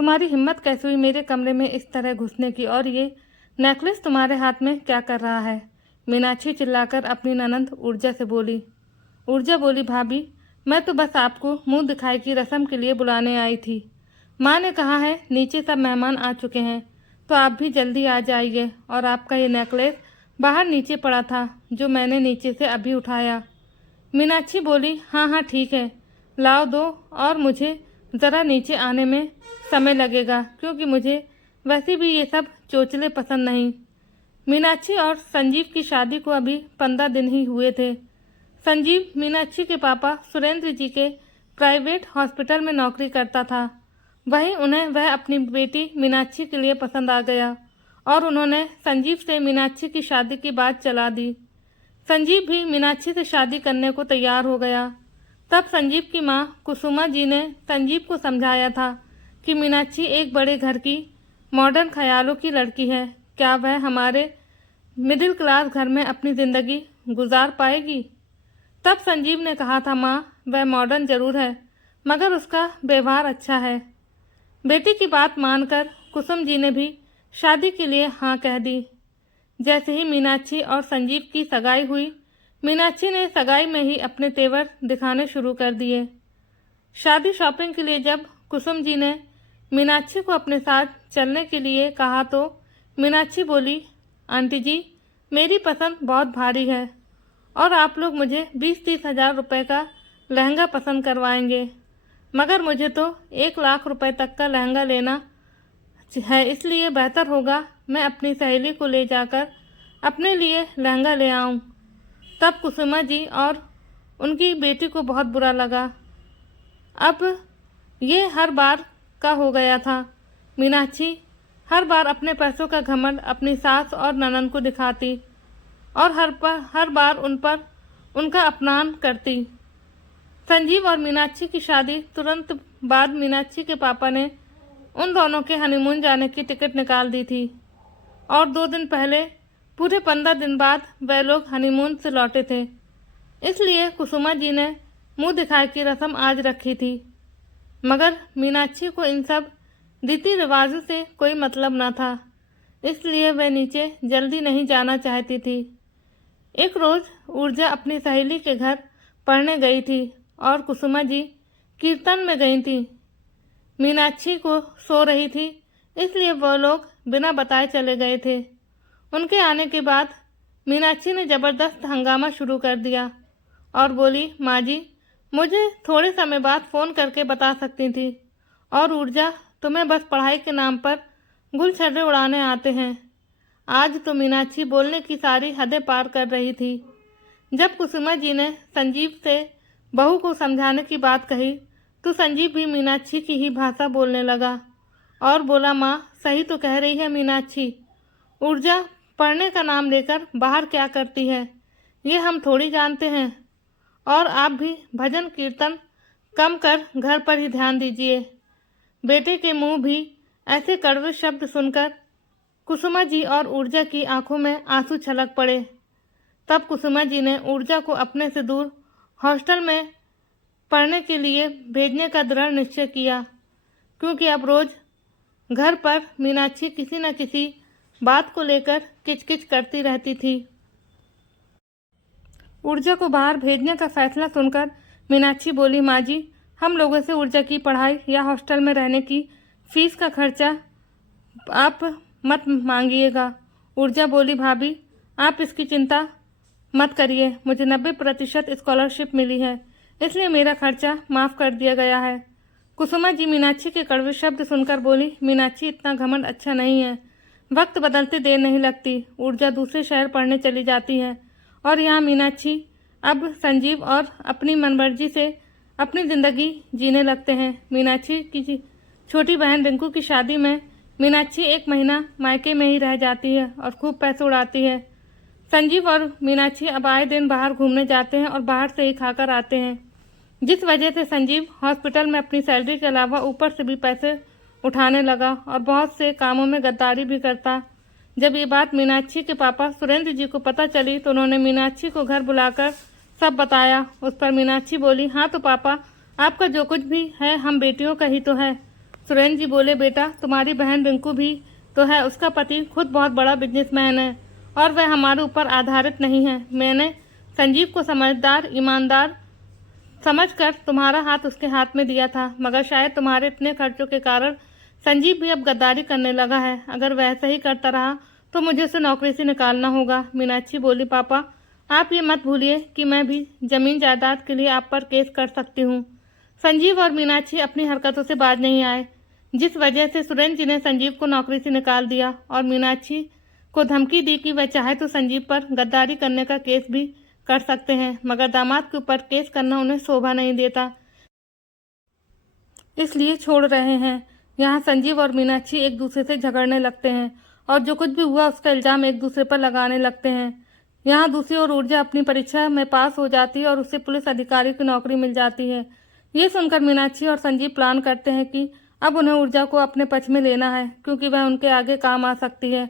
तुम्हारी हिम्मत कैसे हुई मेरे कमरे में इस तरह घुसने की, और ये नेकलेस तुम्हारे हाथ में क्या कर रहा है? मीनाक्षी चिल्लाकर अपनी ननंद ऊर्जा से बोली। ऊर्जा बोली, भाभी मैं तो बस आपको मुंह दिखाई की रस्म के लिए बुलाने आई थी। माँ ने कहा है नीचे सब मेहमान आ चुके हैं, तो आप भी जल्दी आ जाइए। और आपका ये नेकलेस बाहर नीचे पड़ा था, जो मैंने नीचे से अभी उठाया। मीनाक्षी बोली, हाँ हाँ ठीक है, लाओ दो, और मुझे ज़रा नीचे आने में समय लगेगा, क्योंकि मुझे वैसे भी ये सब चोचले पसंद नहीं। मीनाक्षी और संजीव की शादी को अभी 15 दिन ही हुए थे। संजीव मीनाक्षी के पापा सुरेंद्र जी के प्राइवेट हॉस्पिटल में नौकरी करता था। वहीं उन्हें वह अपनी बेटी मीनाक्षी के लिए पसंद आ गया और उन्होंने संजीव से मीनाक्षी की शादी की बात चला दी। संजीव भी मीनाक्षी से शादी करने को तैयार हो गया। तब संजीव की माँ कुसुमा जी ने संजीव को समझाया था कि मीनाक्षी एक बड़े घर की मॉडर्न ख्यालों की लड़की है, क्या वह हमारे मिडिल क्लास घर में अपनी ज़िंदगी गुजार पाएगी? तब संजीव ने कहा था, माँ वह मॉडर्न ज़रूर है, मगर उसका व्यवहार अच्छा है। बेटी की बात मानकर कुसुम जी ने भी शादी के लिए हाँ कह दी। जैसे ही मीनाक्षी और संजीव की सगाई हुई, मीनाक्षी ने सगाई में ही अपने तेवर दिखाने शुरू कर दिए। शादी शॉपिंग के लिए जब कुसुम जी ने मीनाक्षी को अपने साथ चलने के लिए कहा तो मीनाक्षी बोली, आंटी जी मेरी पसंद बहुत भारी है और आप लोग मुझे 20-30 हज़ार रुपये का लहंगा पसंद करवाएंगे, मगर मुझे तो 1 लाख रुपए तक का लहंगा लेना है, इसलिए बेहतर होगा मैं अपनी सहेली को ले जाकर अपने लिए लहंगा ले आऊं। तब कुसुमा जी और उनकी बेटी को बहुत बुरा लगा। अब ये हर बार का हो गया था। मीनाक्षी हर बार अपने पैसों का घमंड अपनी सास और ननंद को दिखाती और हर बार उन पर उनका अपमान करती। संजीव और मीनाक्षी की शादी तुरंत बाद मीनाक्षी के पापा ने उन दोनों के हनीमून जाने की टिकट निकाल दी थी और 2 दिन पहले पूरे 15 दिन बाद वे लोग हनीमून से लौटे थे। इसलिए कुसुमा जी ने मुंह दिखाई की रस्म आज रखी थी, मगर मीनाक्षी को इन सब रीति रिवाजों से कोई मतलब न था, इसलिए वह नीचे जल्दी नहीं जाना चाहती थी। एक रोज़ ऊर्जा अपनी सहेली के घर पढ़ने गई थी और कुसुमा जी कीर्तन में गई थी। मीनाक्षी को सो रही थी, इसलिए वह लोग बिना बताए चले गए थे। उनके आने के बाद मीनाक्षी ने ज़बरदस्त हंगामा शुरू कर दिया और बोली, माँ जी मुझे थोड़े समय बाद फ़ोन करके बता सकती थी, और ऊर्जा तुम्हें बस पढ़ाई के नाम पर गुलछर्रे उड़ाने आते हैं। आज तो मीनाक्षी बोलने की सारी हदें पार कर रही थी। जब कुसुमा जी ने संजीव से बहू को समझाने की बात कही तो संजीव भी मीनाक्षी की ही भाषा बोलने लगा और बोला, माँ सही तो कह रही है मीनाक्षी, ऊर्जा पढ़ने का नाम लेकर बाहर क्या करती है ये हम थोड़ी जानते हैं, और आप भी भजन कीर्तन कम कर घर पर ही ध्यान दीजिए। बेटे के मुंह भी ऐसे कड़वे शब्द सुनकर कुसुमा जी और ऊर्जा की आंखों में आंसू छलक पड़े। तब कुसुमा जी ने ऊर्जा को अपने से दूर हॉस्टल में पढ़ने के लिए भेजने का दृढ़ निश्चय किया, क्योंकि अब रोज़ घर पर मीनाक्षी किसी न किसी बात को लेकर किचकिच करती रहती थी। ऊर्जा को बाहर भेजने का फैसला सुनकर मीनाक्षी बोली, माँ जी हम लोगों से ऊर्जा की पढ़ाई या हॉस्टल में रहने की फ़ीस का खर्चा आप मत मांगिएगा। ऊर्जा बोली, भाभी आप इसकी चिंता मत करिए, मुझे 90% स्कॉलरशिप मिली है, इसलिए मेरा खर्चा माफ़ कर दिया गया है। कुसुमा जी मीनाक्षी के कड़वे शब्द सुनकर बोली, मीनाक्षी इतना घमंड अच्छा नहीं है, वक्त बदलते देर नहीं लगती। ऊर्जा दूसरे शहर पढ़ने चली जाती है और यहाँ मीनाक्षी अब संजीव और अपनी मनमर्जी से अपनी ज़िंदगी जीने लगते हैं। मीनाक्षी की छोटी बहन रिंकू की शादी में मीनाक्षी 1 महीना मायके में ही रह जाती है और खूब पैसे उड़ाती है। संजीव और मीनाक्षी अब आए दिन बाहर घूमने जाते हैं और बाहर से ही खाकर आते हैं, जिस वजह से संजीव हॉस्पिटल में अपनी सैलरी के अलावा ऊपर से भी पैसे उठाने लगा और बहुत से कामों में गद्दारी भी करता। जब ये बात मीनाक्षी के पापा सुरेंद्र जी को पता चली तो उन्होंने मीनाक्षी को घर बुलाकर सब बताया। उस पर मीनाक्षी बोली, हाँ तो पापा आपका जो कुछ भी है हम बेटियों का ही तो है। सुरेंद्र जी बोले, बेटा तुम्हारी बहन रिंकू भी तो है, उसका पति खुद बहुत बड़ा बिजनेसमैन है और वह हमारे ऊपर आधारित नहीं है। मैंने संजीव को समझदार ईमानदार समझकर तुम्हारा हाथ उसके हाथ में दिया था, मगर शायद तुम्हारे इतने खर्चों के कारण संजीव भी अब गद्दारी करने लगा है। अगर वैसा ही करता रहा तो मुझे उसे नौकरी से निकालना होगा। मीनाक्षी बोली, पापा आप ये मत भूलिए कि मैं भी जमीन जायदाद के लिए आप पर केस कर सकती हूँ। संजीव और मीनाक्षी अपनी हरकतों से बाज नहीं आए, जिस वजह से सुरेंद्र जी ने संजीव को नौकरी से निकाल दिया और मीनाक्षी को धमकी दी कि वह चाहे तो संजीव पर गद्दारी करने का केस भी कर सकते हैं, मगर दामाद के ऊपर केस करना उन्हें शोभा नहीं देता, इसलिए छोड़ रहे हैं। यहाँ संजीव और मीनाक्षी एक दूसरे से झगड़ने लगते हैं और जो कुछ भी हुआ उसका इल्ज़ाम एक दूसरे पर लगाने लगते हैं। यहाँ दूसरी ओर ऊर्जा अपनी परीक्षा में पास हो जाती है और उसे पुलिस अधिकारी की नौकरी मिल जाती है। ये सुनकर मीनाक्षी और संजीव प्लान करते हैं कि अब उन्हें ऊर्जा को अपने पक्ष में लेना है, क्योंकि वह उनके आगे काम आ सकती है।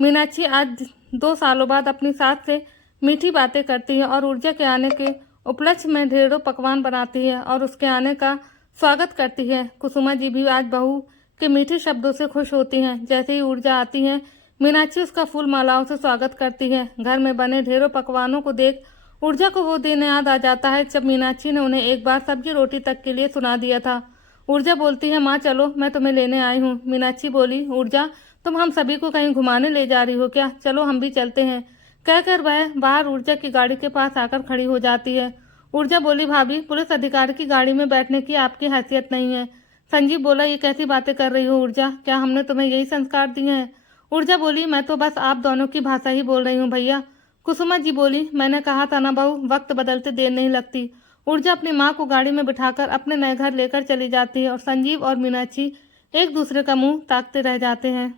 मीनाक्षी आज 2 सालों बाद अपनी सास से मीठी बातें करती है और ऊर्जा के आने के उपलक्ष्य में ढेरों पकवान बनाती है और उसके आने का स्वागत करती है। कुसुमा जी भी आज बहू के मीठे शब्दों से खुश होती हैं। जैसे ही ऊर्जा आती है, मीनाक्षी उसका फूल मालाओं से स्वागत करती है। घर में बने ढेरों पकवानों को देख ऊर्जा को वो दिन याद आ जाता है जब मीनाक्षी ने उन्हें एक बार सब्जी रोटी तक के लिए सुना दिया था। ऊर्जा बोलती है, माँ चलो मैं तुम्हें लेने आई हूँ। मीनाक्षी बोली, ऊर्जा तुम हम सभी को कहीं घुमाने ले जा रही हो क्या? चलो हम भी चलते हैं। कहकर वह बाहर ऊर्जा की गाड़ी के पास आकर खड़ी हो जाती है। ऊर्जा बोली, भाभी पुलिस अधिकारी की गाड़ी में बैठने की आपकी हैसियत नहीं है। संजीव बोला, ये कैसी बातें कर रही हो ऊर्जा, क्या हमने तुम्हें यही संस्कार दिए हैं? ऊर्जा बोली, मैं तो बस आप दोनों की भाषा ही बोल रही हूँ भैया। कुसुमा जी बोली, मैंने कहा था ना बहू, वक्त बदलते देर नहीं लगती। ऊर्जा अपनी माँ को गाड़ी में बिठाकर अपने नए घर लेकर चली जाती है और संजीव और मीनाक्षी एक दूसरे का मुंह ताकते रह जाते हैं।